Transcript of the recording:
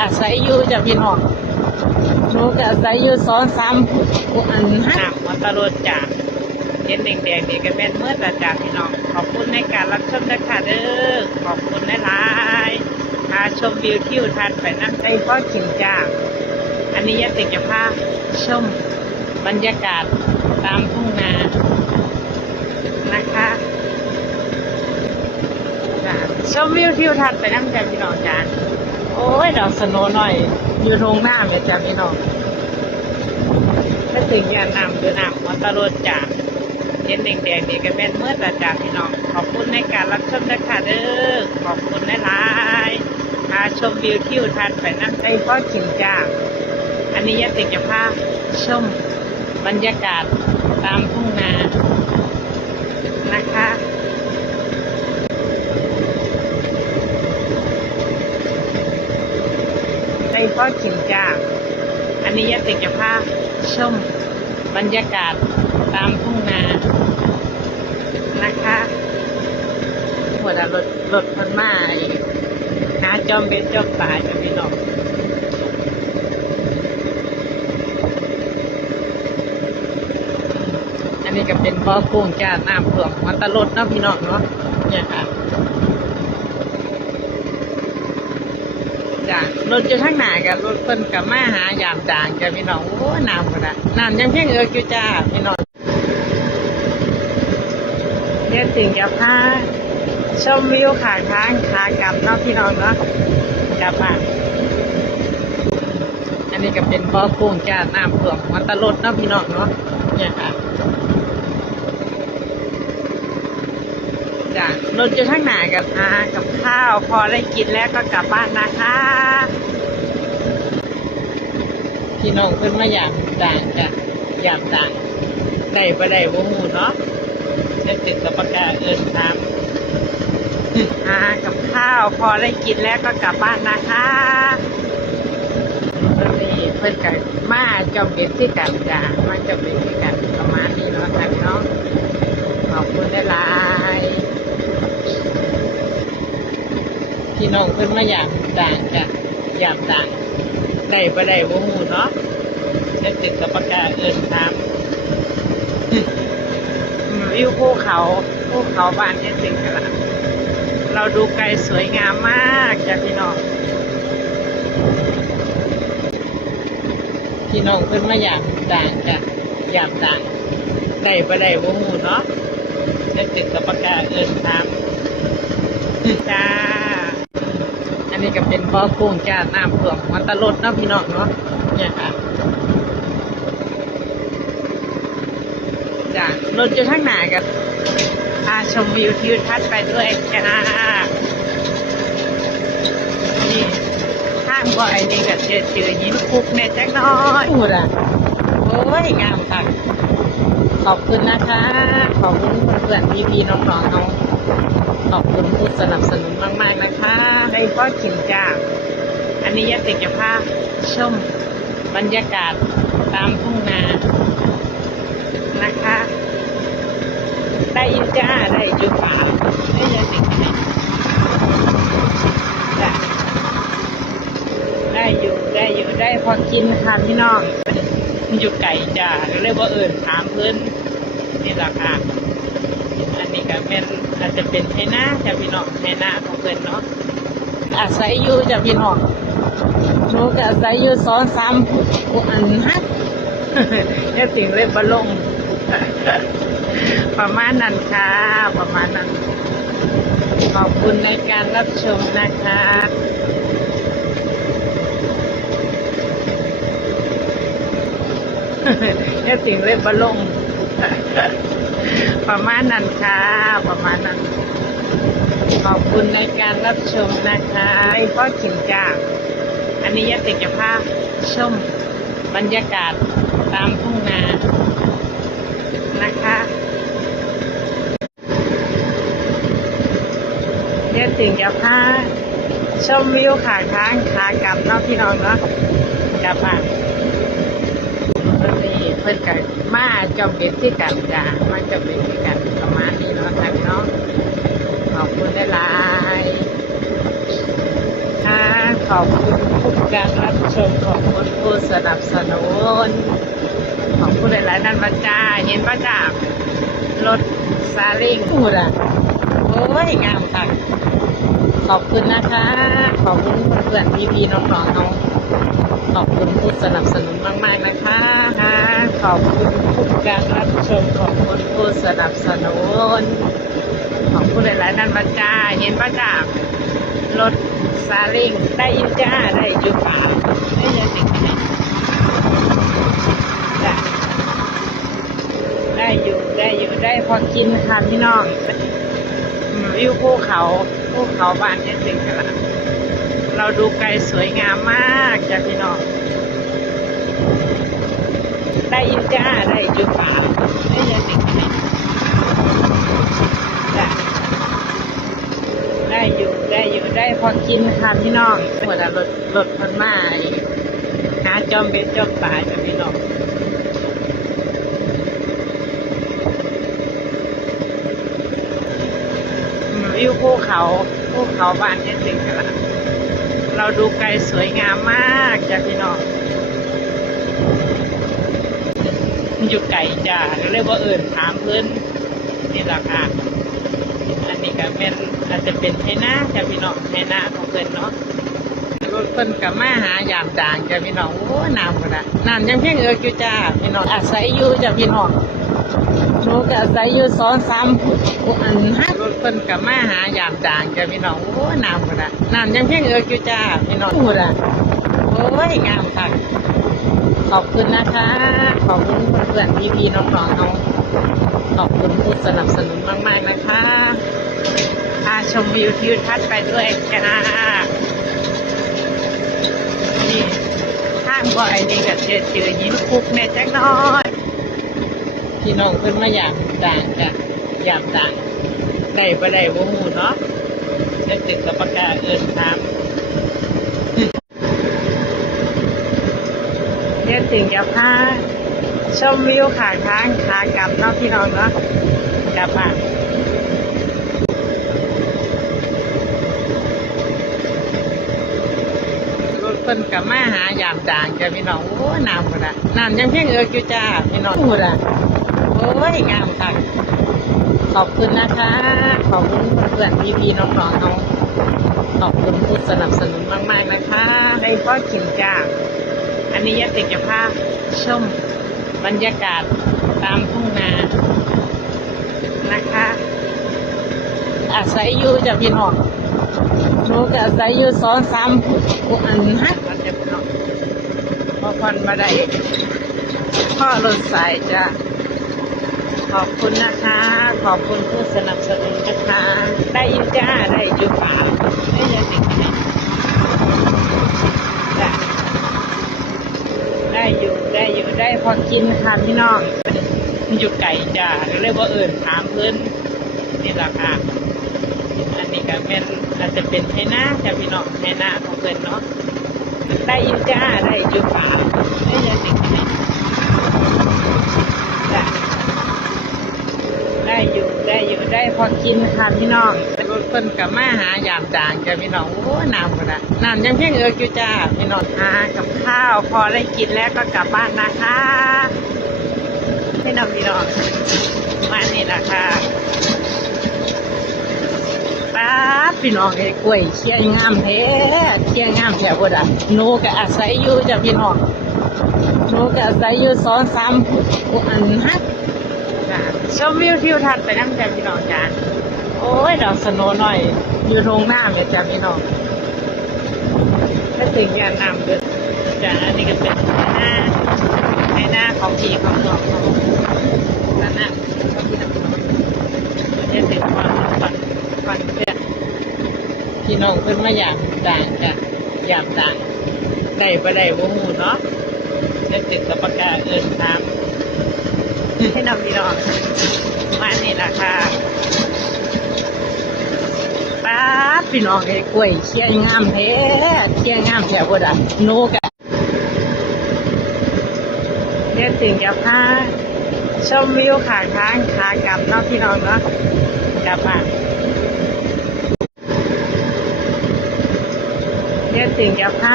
อาศัยอยู่จากพี่น้องหนูก็อาศัยอยู่สองสามอันห้ามันตลอดจากเห็นแดงๆนี่ก็แม่นเมื่อแต่จากพี่น้อง ขอบคุณในการรับชมนะคะเด้อขอบคุณหลายๆพาชมวิวทิวทัศน์ไปนั่งใจพ่อขินจ้าอันนี้ยติจะพาชมบรรยากาศตามทุ่งนานะคะจ้ะชมวิวทิวทัศน์ไปนั่งใจพี่น้องจ้า โอ้ยดอกสโนหน่อย อยู่ตรงหน้าแม่จ้าพี่น้องถ้าถึงยานนำดูน้ำมันตลอดจากเห็นแดงๆนี่ก็แม่นเมื่อแต่จากพี่น้อง ขอบคุณในการรับชมนะคะเด้อขอบคุณหลายๆพาชมวิวทิวทัศน์ไปนั่งใจพ่อขินจ้าอันนี้ยะติกจะพาชมบรรยากาศตามทุ่งนานะคะ ใจพ่อขินจ้า อันนี้ยะติกจะพาชมบรรยากาศตามทุ่งนานะคะหัวรถรถมันมาอีกหาจอมเบ็ดจอมตาจะพี่น้องอันนี้ก็เป็นบ่อกุ้งจ้าน้ำท่วมมันตะลดเนาะพี่น้องเนาะเนี่ยค่ะ จ้ะ รถอยู่ข้งหน้ากับรถเพิ่นกับมาหายามจางจ้ะพี่น้องโอ้ยน้ำหมดอะน้ำยังเพียงเอือกอยู่จ้าพี่น้องเดี๋ยวถึงจะพาชมวิวขาทางขากลับเนาะพี่น้องเนาะกลับบ้านอันนี้ก็เป็นบ่อกุ้งจ้าน้ำท่วมมันตะลดเนาะพี่น้องเนาะเนี่ยค่ะจ้ะ รถอยู่ข้างหน้ากับอากับข้าว พอได้กินแล้วก็กลับบ้านนะคะ พี่น้องเพิ่นมาอยากต่างจ้ะอยากต่างได้บ่ได้บ่ฮู้เนาะได้ตึกกับปากาเอิ้นถามอากับข้าว พอได้กินแล้วก็กลับบ้านนะคะตอนนี้เพิ่นก็มาจอมเบ็ดที่กันจ้ะมาจอมเบ็ดที่กันประมาณนี้เนาะค่ะพี่น้องขอบคุณได้ลายๆ พี่น้องเพิ่นมาอยากต่างจ้ะอยากต่างได้บ่ได้บ่ฮู้เนาะได้ตึกกับปากกาเอิ้นถามวิวภูเขาภูเขาบ้านเนี่ยสิงกันละเราดูไกลสวยงามมากจ้ะพี่น้องพี่น้องเพิ่นมาอยากต่างจ้ะอยากต่างได้บ่ได้บ่ฮู้เนาะได้ตึกกับปากกาเอิ้นถามจ้า นนี้ก็เป็นบ่อกุ้งจ้าน้ำท่วมมันตะลดเนาะพี่น้องเนาะเนี่ยค่ะจ้ารถอยู่ข้างหน้ากับพาชมวิวทิวทัศน์ไปด้วยจ้านี่ข้างบ่อไอ้นี่ก็เจอเจอหินคุกแน่จักหน้อยพูดอะโอ้ยงามค่ะขอบคุณนะคะ ขอบคุณเพื่อนๆพี่ๆน้องๆน้อง ขอบคุณผู้สนับสนุนมาก ๆ นะคะได้พ่อขินจ้าอันนี้ยะติกจะพาชมบรรยากาศตามทุ่งนานะคะ ได้ยินจ้า ได้อยู่เปล่าได้ยะติกไหมจ้ะได้อยู่ได้อยู่ได้พอกินค่ะพี่น้องมันอยู่ไก่จ้าก็เลยว่าเอิญถามเพื่อนนี่แหละค่ะ อันนี้ก็เป็นอาจจะเป็นไฮนาจะพี่น้องไฮนาของเพิ่นเนาะอาศัยอยู่จะพี่น้องหนูก็อาศัยอยู่สองสามอันฮักเนี่ยสิ่งเล็บบลง ประมาณนั้นค่ะ ประมาณนั้น ขอบคุณในการรับชมนะคะเนี่ยสิ่งเล็บบลง ประมาณนั้นค่ะ ประมาณนั้น ขอบคุณในการรับชมนะคะไอ้พ่อขินจ้าอันนี้ยะติกจะพาชมบรรยากาศตามทุ่งนานะคะยะติกจะพาชมวิวขาค้างขากลับเนาะพี่น้องเนาะกลับบ้า พิ่นก็มาจอมเบ็ดที่กันจ้ามาจอมเบ็ดที่กันประมาณนี้เนาะค่ะพี่น้องขอบคุณหลายค่ะขอบคุณทุกการรับชมขอบคุณผู้สนับสนุนขอบคุณหลายๆนั่นมาจ้าเห็นป้าจ้ารถซาเล้งพูดอะโอ้ยงามค่ะขอบคุณนะคะ ขอบคุณเพื่อนๆพี่ๆน้องๆน้องขอบคุณผู้สนับสนุนมาก ๆ นะคะ ขอบคุณทุกการรับชมขอบคุณผู้สนับสนุน ขอบคุณหลายๆนั่นมาจ้า เห็นป้าจ้ารถซาเล้งได้ยินจ้า ได้จุดเปล่าได้ยินสิจ้ะได้อยู่ได้อยู่ได้พอกินค่ะพี่น้องวิวภูเขาภูเขาบ้านเจสิงห์ละเราดูไกลสวยงามมากจ้ะพี่น้อง ได้ยินจ้าได้จุดเปล่าได้ยินสิงห์จ้ะได้อยู่ได้อยู่ได้พอกินค่ะพี่น้องหมดแล้วรถรถมันมาอีกหาจอมเบ็ดจอมตาจะพี่น้องวิวภูเขาภูเขาบ้านเจสิงห์ละเราดูไกลสวยงามมากจ้ะพี่น้อง อยู่ไกลจ้าก็เลยว่าเอิญถามเพื่อนนี่แหละค่ะอันนี้ก็เป็นอาจจะเป็นไทนาจ้ะพี่น้องไทนาของเพื่อนเนาะรถเพิ่นกับมาหายามจางจ้ะพี่น้องโอ้น้ำก็ได้น้ำยังเพียงเอิกอยู่จ้าพี่น้องอาศัยอยู่จ้ะพี่น้องหนูก็อาศัยอยู่สองสามอันห้ารถเพิ่นกับมาหายามจางจ้ะพี่น้องโอ้น้ำก็ได้น้ำยังเพียงเอิกอยู่จ้าพี่น้องพูดอะโอ้ยงามค่ะ ขอบคุณนะคะ ขอบคุณเพื่อนๆพี่ๆน้องๆน้องขอบคุณผู้สนับสนุนมากๆนะคะพาชมวิวทิวทัศน์ไปด้วยจ้านี่ข้างบ่อไอ้นี่ก็เจอเจอยิ้มคุกแน่แจักน้อยพี่น้องเพิ่นมาอยากต่างกันอยากต่างได้บ่ได้บ่ฮู้เนาะได้ตึกกับปากกาเอิ้นถามเดี๋ยว ถึงจะพาชมวิวขางทางขากลับนาะพี่นองเนาะกลับบ้านรถเพิ่นกับมาหายามจางจะพี่น้องโอ้น้ำก็ได้น้ำยังเพียงเอิกอยู่จ้าพี่น้องพูดอะโอ้ยงามค่ะขอบคุณนะคะ ขอบคุณเพื่อนๆพี่ๆน้องๆน้องขอบคุณผู้สนับสนุนมาก ๆ นะคะ ได้พ่อขินจ้า อันนี้ยติจะพาชมบรรยากาศตามทุ่งนานะคะ อาศัยอยู่จากพี่น้องหนูก็อาศัยอยู่สองสามอันฮักอันเดียวพี่น้องพอพอนมาได้พ่อรถสายจ้าขอบคุณนะคะ ขอบคุณผู้สนับสนุนนะคะ ได้ยินจ้าได้จุดเปล่าได้ยินสิจ้ะได้อยู่ ได้อยู่ได้พอกินค่ะพี่น้องมันอยู่ไก่จ้าก็เลยว่าเอิญถามเพื่อนนี่แหละค่ะอันนี้ก็เป็นอาจจะเป็นไทนาจ้ะพี่น้องไทนาของเพื่อนเนาะได้ยินจ้าได้จุดเปล่าได้ยินสิจ้ะได้อยู่ได้อยู่ ได้พอกินค่ะพี่น้องรถเพิ่นกับมาหายามจางจ้ะพี่น้อง โอ้น้ำก็ได้น้ำยังเพียงเอิกอยู่จ้าพี่น้องหากับข้าวพอได้กินแล้วก็กลับบ้านนะคะพี่น้องพี่น้องมานี่นะคะป้าพี่น้องไอ้กล้วยเชี่ยงามแท้เชี่ยงามแท้บ่ได้หนูก็อาศัยอยู่จ้ะพี่น้องหนูก็อาศัยอยู่สองสามอันฮัก จ้ะชมวิวทิวทัศน์ไปน้ำแจมพี่น้องจ้าโอ้ยดอกสโนหน่อย อยู่ตรงหน้าเลยจ้ะพี่น้องไม่ถึงยานนำเดือจ้ะอันนี้ก็เป็นหน้าในหน้าของพี่ของน้องของด้านหน้าของพี่น้องมันจะถึงความฝันฝันเพื่อนพี่น้องเพิ่นมาอยากต่างจ้ะอยากต่างได้บ่ได้บ่ฮู้เนาะได้ตึกกับปากกาเอิ้นถาม ให้นำพี่น้องมานี่แหละค่ะป้าพี่น้องไอ้กล้วยเชี่ยงามแท้เชี่ยงามแท้บ่ได้หนูกะเดี๋ยวถึงจะพาชมวิวขางทางขากลับเนาะพี่น้องเนาะกลับบ้าเดี๋ยวถึงจะพา